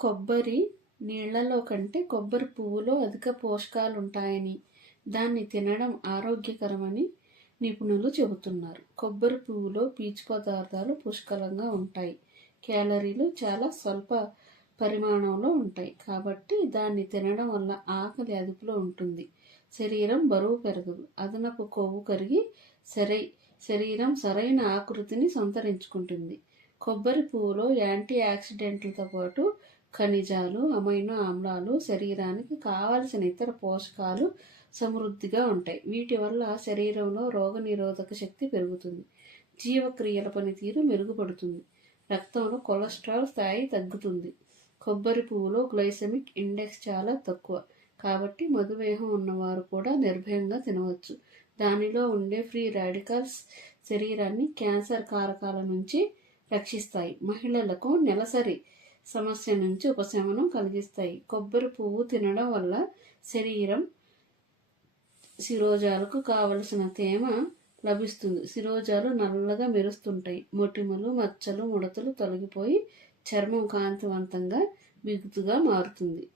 కొబ్బరి నీళ్ళలో కంటే కొబ్బరి పువ్వులో అధిక పోషకాలు ఉంటాయని దాన్ని తినడం ఆరోగ్యకరమని నిపుణులు చెబుతున్నారు. కొబ్బరి పువ్వులో పీచు పదార్థాలు పుష్కలంగా ఉంటాయి. క్యాలరీలు చాలా స్వల్ప పరిమాణంలో ఉంటాయి. కాబట్టి దాన్ని తినడం వల్ల ఆకలి అదుపులో ఉంటుంది. శరీరం బరువు పెరగదు. అదనపు కొవ్వు కరిగి సరై శరీరం సరైన ఆకృతిని సంతరించుకుంటుంది. కొబ్బరి పువ్వులో యాంటీ ఆక్సిడెంట్లతో పాటు ఖనిజాలు అమైనో ఆమ్లాలు శరీరానికి కావలసిన ఇతర పోషకాలు సమృద్ధిగా ఉంటాయి. వీటి వల్ల శరీరంలో రోగనిరోధక శక్తి పెరుగుతుంది. జీవక్రియల పనితీరు మెరుగుపడుతుంది. రక్తంలో కొలెస్ట్రాల్ స్థాయి తగ్గుతుంది. కొబ్బరి పువ్వులో గ్లైసెమిక్ ఇండెక్స్ చాలా తక్కువ. కాబట్టి మధుమేహం ఉన్నవారు కూడా నిర్భయంగా తినవచ్చు. దానిలో ఉండే ఫ్రీ రాడికల్స్ శరీరాన్ని క్యాన్సర్ కారకాల నుంచి రక్షిస్తాయి. మహిళలకు నెలసరి సమస్య నుంచి ఉపశమనం కలిగిస్తాయి. కొబ్బరి పువ్వు తినడం వల్ల శరీరం శిరోజాలకు కావలసిన తేమ లభిస్తుంది. శిరోజాలు నల్లగా మెరుస్తుంటాయి. మొటిమలు మచ్చలు ముడతలు తొలగిపోయి చర్మం కాంతివంతంగా బిగుతుగా మారుతుంది.